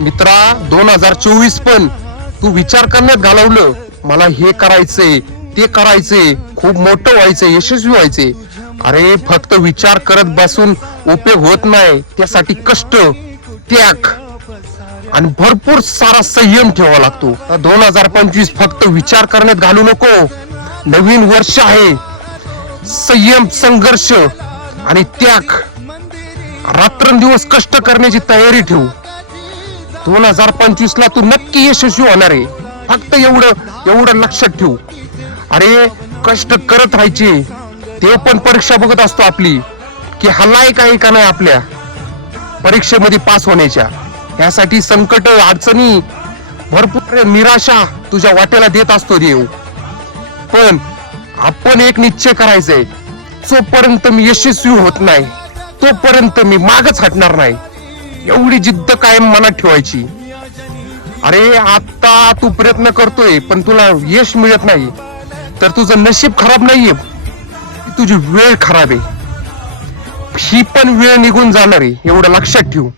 मित्रा 2024 पण तू विचार करण्यात घालवलं. मला हे करायचंय ते करायचंय, खूप मोठं व्हायचंय, यशस्वी व्हायचंय. अरे फक्त विचार करत बसून उपयोग होत नाही. त्यासाठी कष्ट, त्याग आणि भरपूर सारा संयम ठेवावा लागतो. 2025 फक्त विचार करण्यात घालू नको. नवीन वर्ष आहे. संयम, संघर्ष आणि त्याग, रात्रंदिवस कष्ट करण्याची तयारी ठेवू. 2025 ला तू नक्की यशस्वी होणार आहे. फक्त एवढं लक्षात ठेवू. अरे कष्ट करत राहायचे. देव पण परीक्षा बघत असतो आपली, की हलायक आहे का नाही आपल्या परीक्षेमध्ये पास होण्याच्या. यासाठी संकट, अडचणी, भरपूर निराशा तुझ्या वाट्याला देत असतो देव. पण आपण एक निश्चय करायचंय, जोपर्यंत मी यशस्वी होत नाही तोपर्यंत मी मागच हटणार नाही. एवढी जिद्द कायम मनात ठेवायची. अरे आता तू प्रयत्न करतोय पण तुला यश मिळत नाही, तर तुझं नशीब खराब नाहीये, तुझी वेळ खराब आहे. ही पण वेळ निघून जाणार आहे, एवढं लक्षात ठेव.